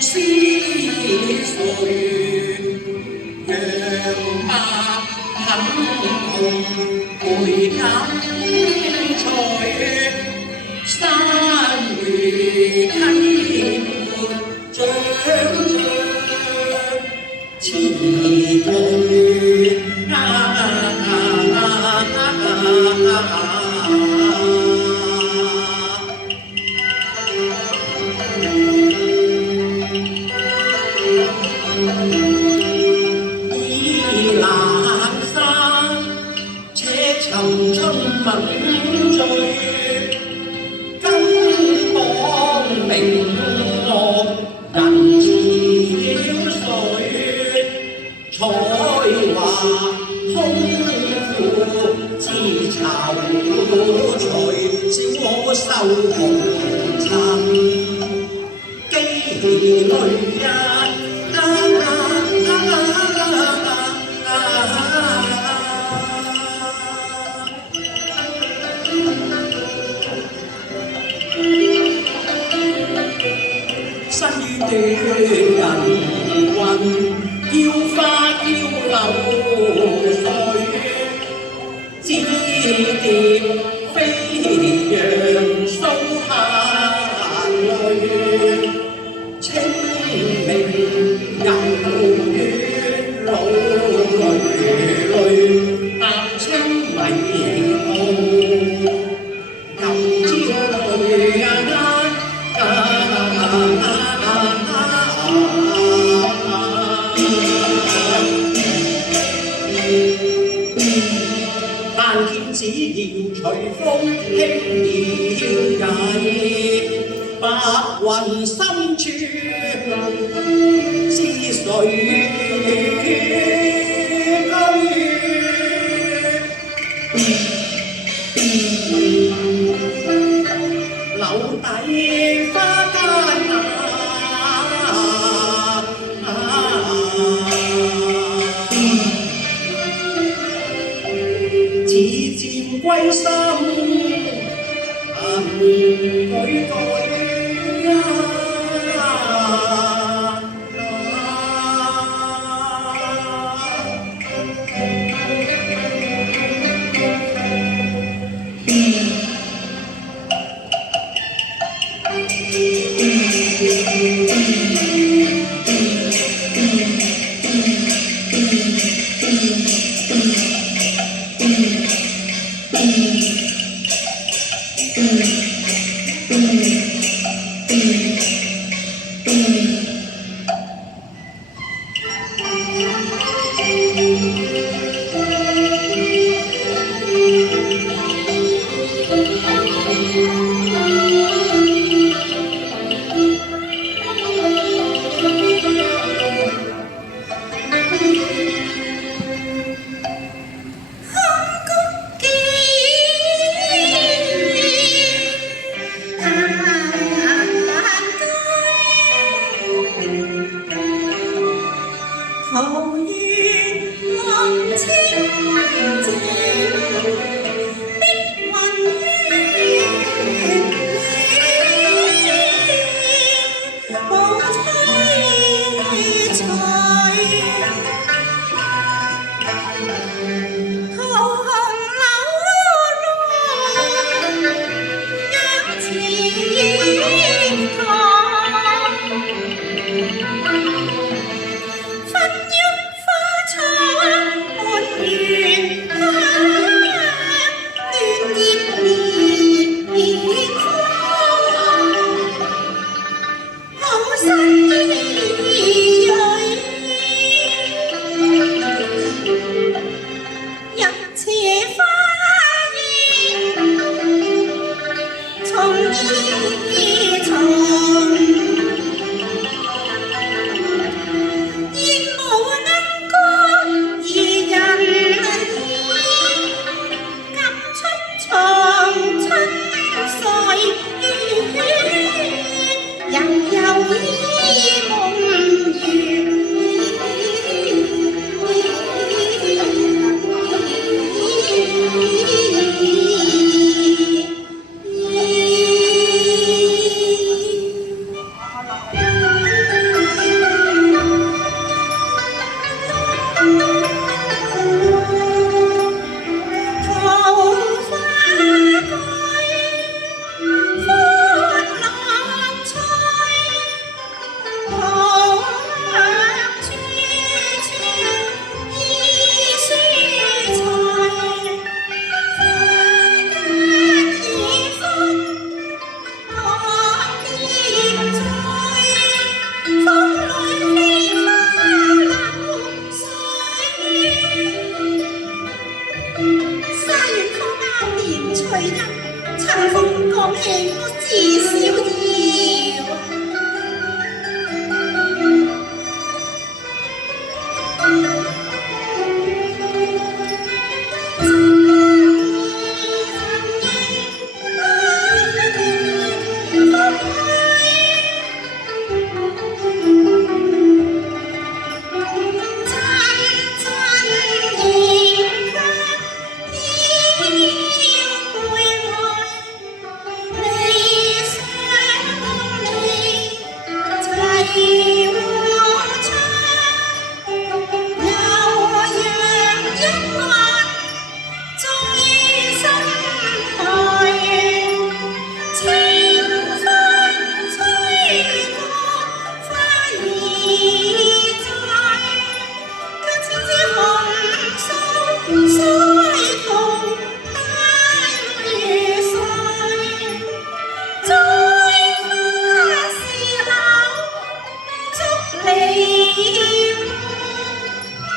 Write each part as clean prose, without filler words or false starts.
思緒，讓百很痛倍感慨，山如溪闊長長，詞句倚闌珊，且尋春吻醉，金榜明樂人似水，才華豐富自憔悴，小我受紅塵，幾淚啊！身於短人群，嬌花嬌流水，紫蝶飛揚掃下淚，清明遊月老淚淚，踏青迷途，又朝淚但見只要隨風輕搖曳，白雲深處是誰居？柳底花間似箭歸心，句句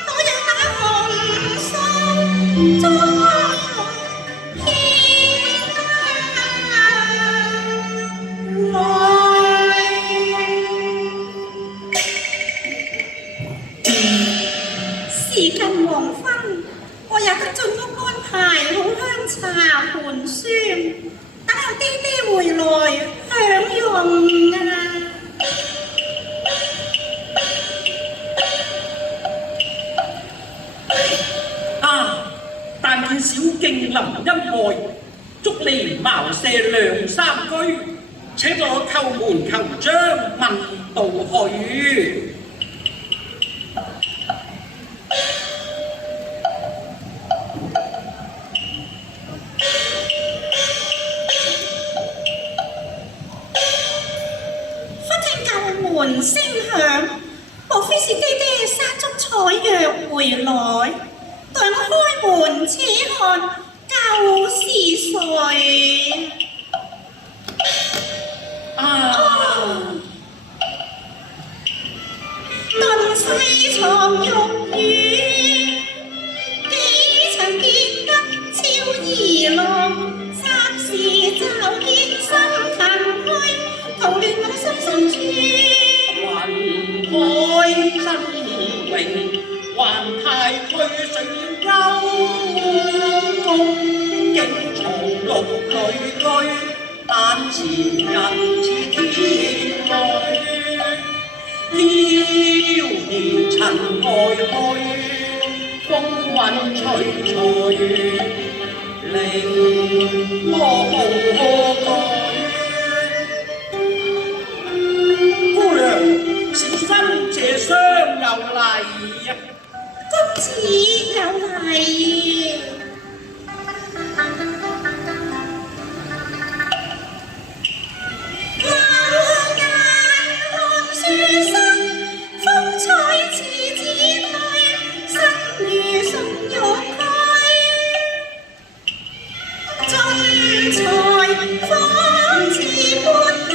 我有那紅心中天來。時近黃昏，我也得進屋安排好香茶盤旋，等候爹爹回來享用啊！但見小徑林蔭外，竹籬茅舍兩三居，請我叩門求將問道去。門聲響，莫非是爹爹殺足採藥回來？待我開門且看究是誰？頓西床玉宇，幾場結得超兒郎，霎時就見心騰虛，徒亂我心深處。開真榮，還太虛水了幽谷，經藏玉裏居，但前人似天女，飄渺塵外去，風韻吹吹，令我無懼。小生謝霜有禮，公子有禮。冷眼看書生，風采似子推，身如順玉軀，俊才仿似半個。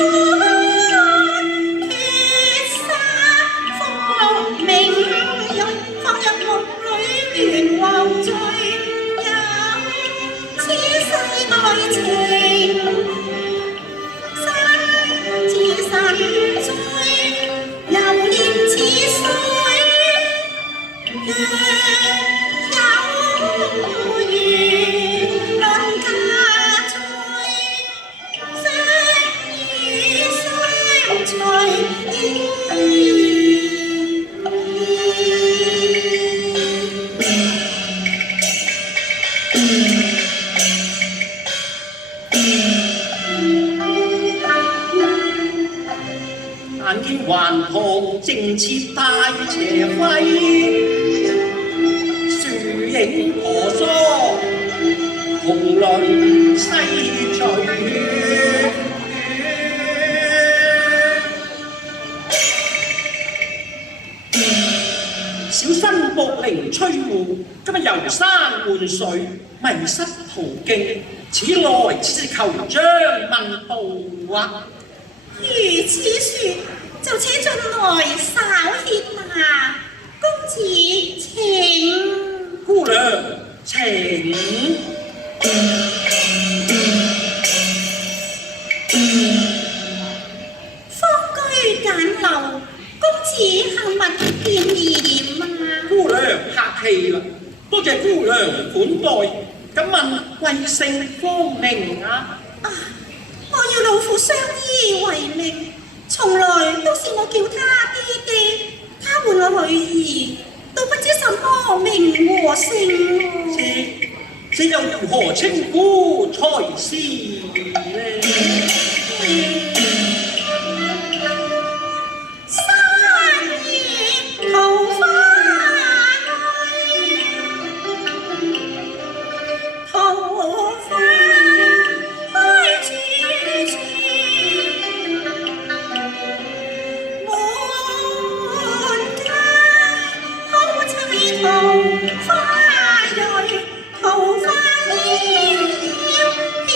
忘醉有此世愛情，生似神醉，流連似水，若有緣論嫁娶，相依相隨。但見環旁正設大斜暉，樹影婆娑，紅輪西隨。小生薄齡吹胡，今日遊山玩水，迷失途徑，此來只是求將問道啊！如此說，就且進來稍歇吧。公子請。姑娘請。方居簡陋，公子幸勿見臉啊！姑娘客氣啦，多謝姑娘款待。敢問貴姓芳名啊？我要老父相依為命，從來都是我叫他爹爹，他喚我女兒，都不知什麼名和姓。這又如何稱呼才是呢？山野桃花桃花開處處，滿街好砌桃花蕊，桃花夭夭別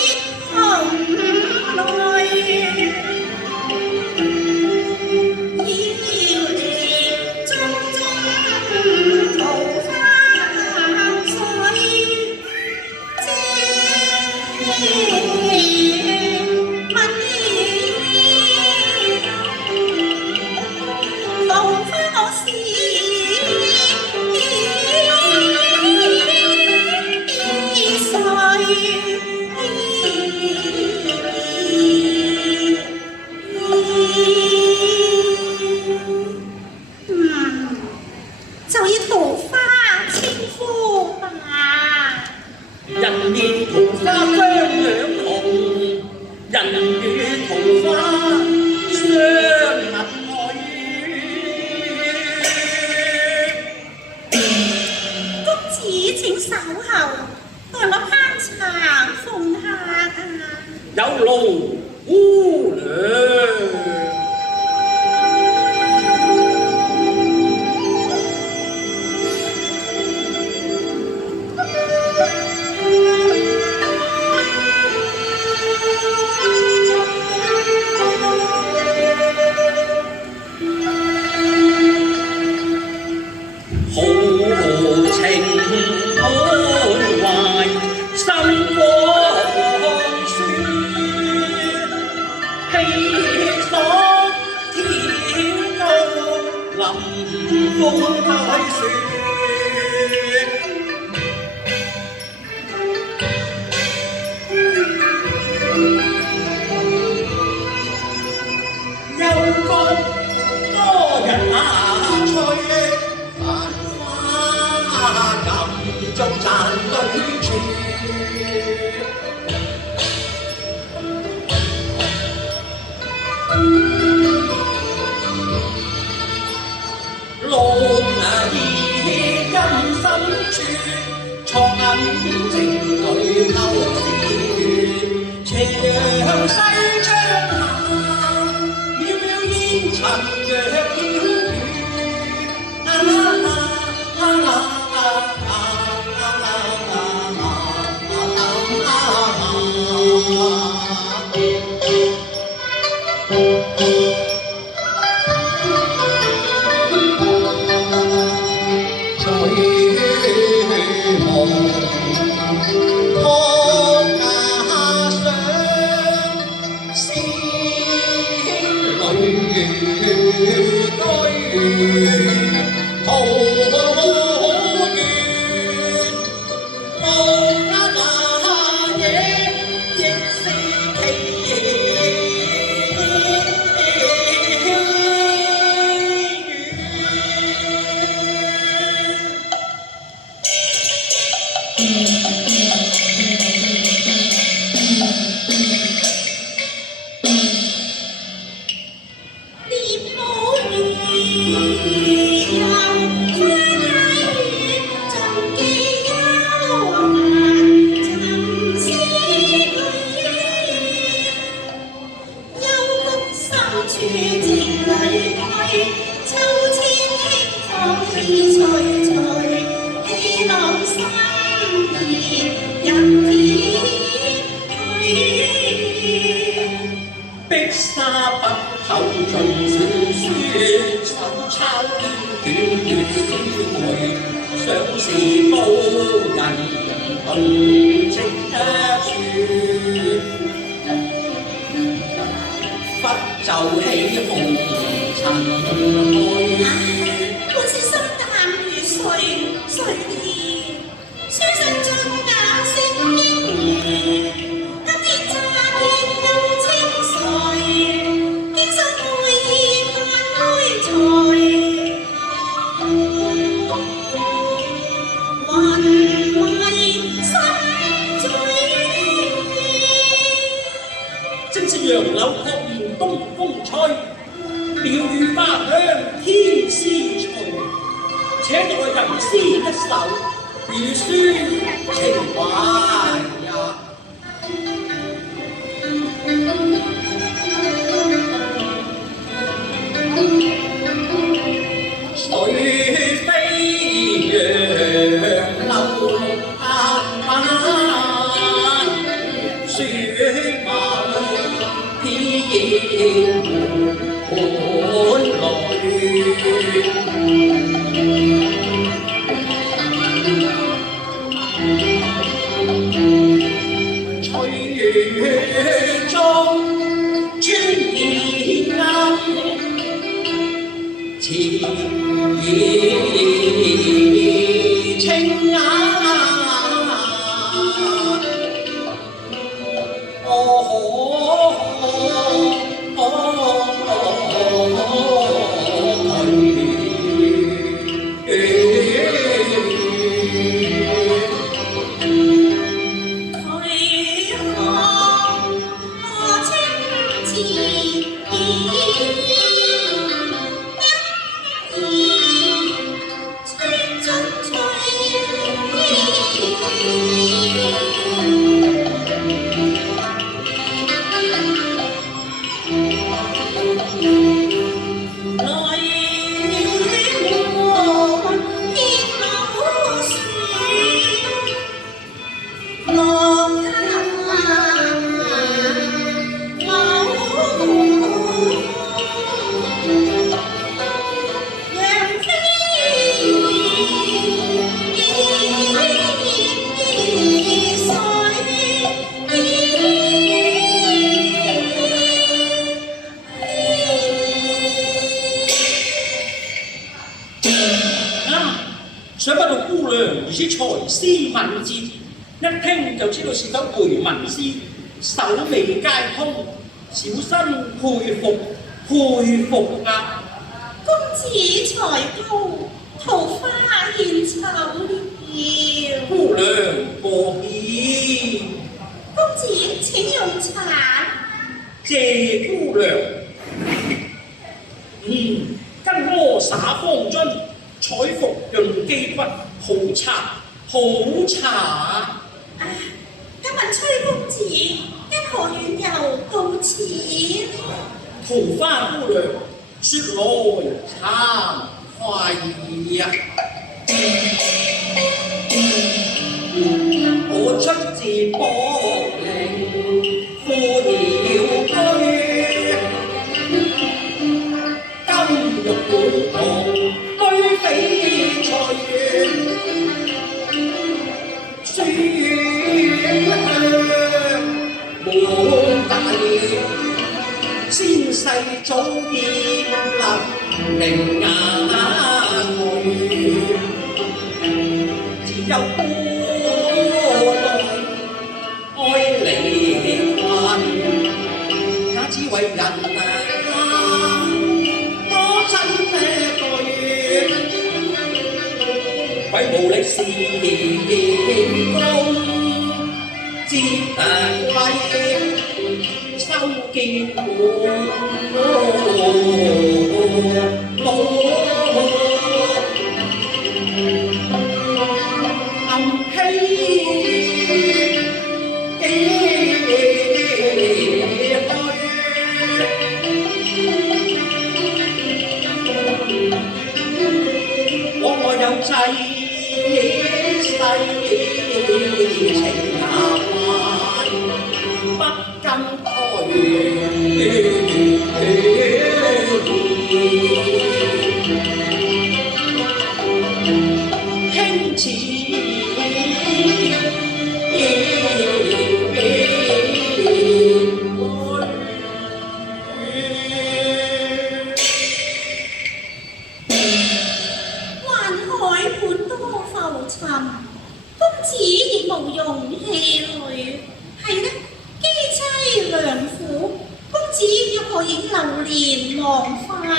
守候，待我攀茶奉客啊！有勞姑娘。豪情滿懷，心光雪，氣爽天高，臨風帶雪。幽谷多人雅趣。金鐘讚對處，龍兒陰深處，錯銀情侶勾絲，斜陽西窗下，渺渺煙塵若飄雨。碧沙不透盡小説，手抄短短書會，想是高人對積書，忽就起紅塵去。本是心淡如水，誰料書生中假聲英語。正是楊柳確然東風吹，鳥語花香天絲隨。且待人詩一首，語抒情懷呀。水飛揚流雪馬翩滿來，翠雨中穿耳啱，似清雅。吹想不到姑娘如此才思敏捷，一聽就知道是首回文詩，首尾皆通，小生佩服佩服啊！公子才高，桃花獻醜了。姑娘過意，公子請用茶。謝姑娘。跟我灑芳樽，採服潤肌骨，好茶好茶。啊！今日崔公子因何遠遊到此呢？桃花姑娘，説來慚愧呀！我出自博陵富瑤居，金玉滿堂居翡翠，書香滿地。先世早已立名雅去，自有孤獨愛離困，也只為人多親對，為無力時功接歸。收見滿暗希往來有際世情難，不甘輕似環海本多浮沉，公子亦無用氣餒。係呢，機妻良苦，公子若何影流連忘返啊？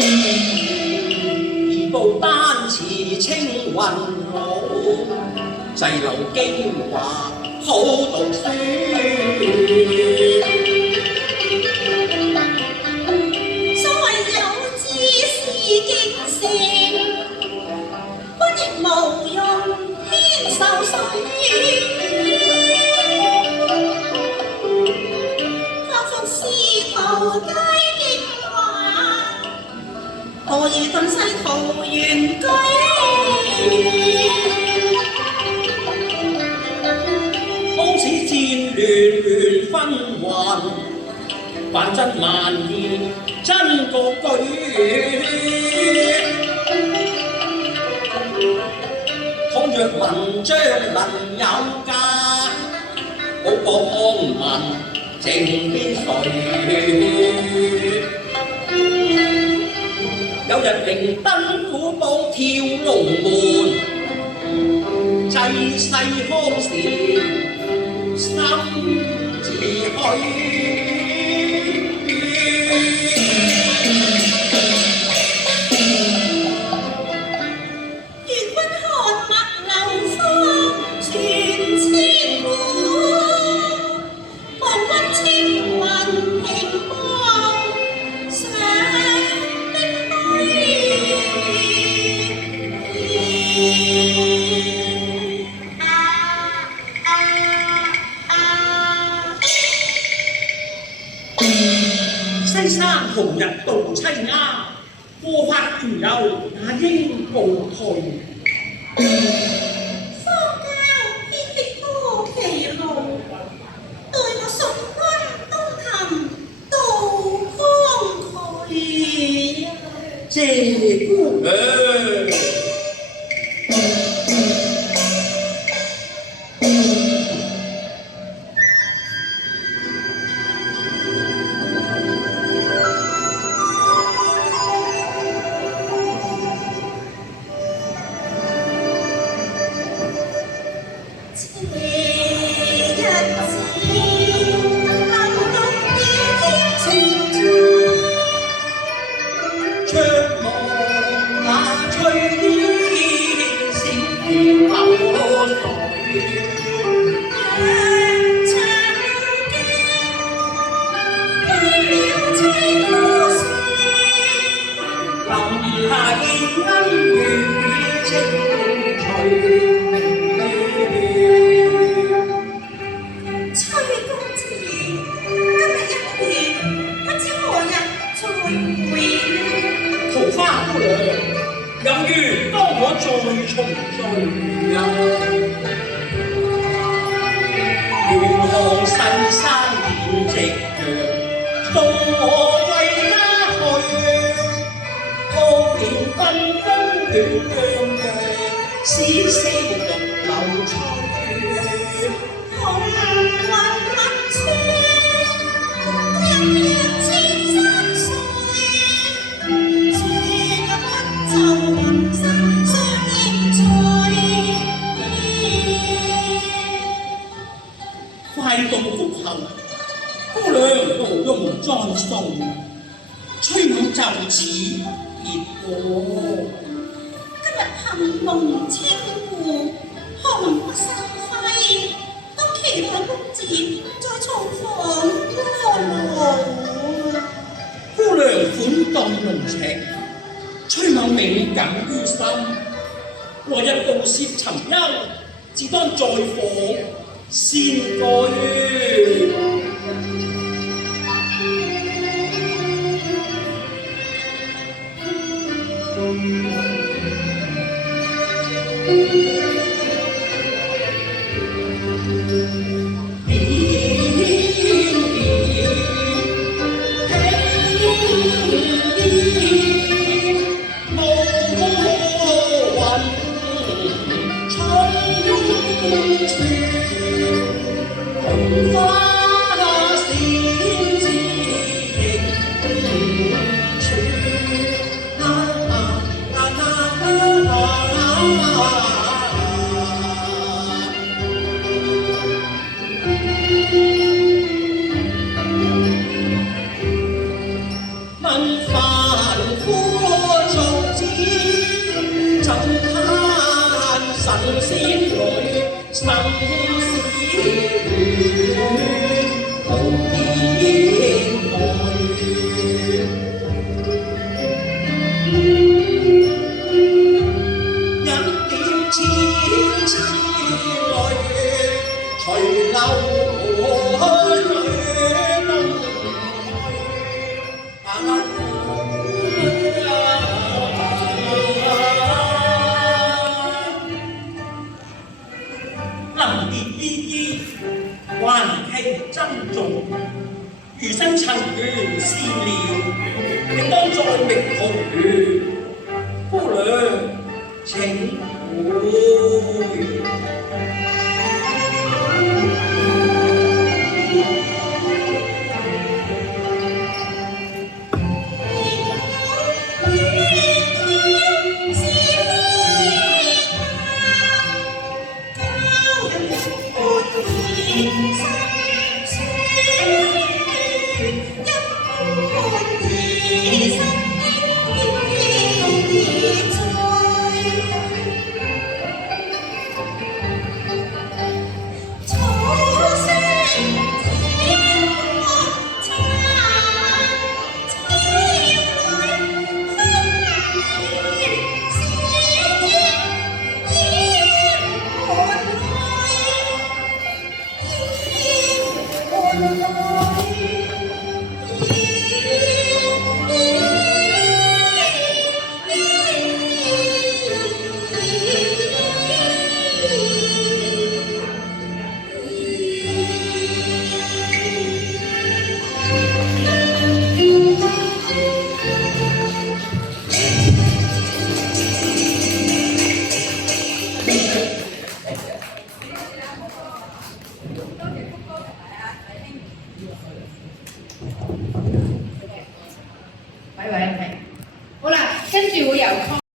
二部丹辭青雲路，滯留京華好讀書。所謂有志是極盛，君亦無用牽受水。作仕途皆極華，何如遁世桃源居？當此戰亂亂紛紛，凡真萬意真個舉。倘若文章能有價，好過安民靜邊睡。有日靈燈虎榜跳龍門，濟世康時心自虛。西山紅日度凄鴉，過客如有那應告退。方交偏僻多歧路，待我送君東行到康渠。謝姑娘。會。桃花姑娘，猶如當我再重聚啊！願看新山點夕陽，送我歸家去。高年繽紛暖洋洋，絲絲玉流翠。紅雲密村，日月千山歲。樹入不就雲山相映翠。快到谷後，姑娘無用再送，吹響袖子別過。今日行龍清湖，可能不生輝，都期待公子再重訪過路。姑娘款待濃情，吹吻銘感於心。來日道涉尋幽，自當再訪先居。神仙裏生死戀，無言愛。一點痴痴淚，隨流水東臨別依依，還期珍重。餘生塵緣事了，定當再覓桃源。姑娘請回。Thank you.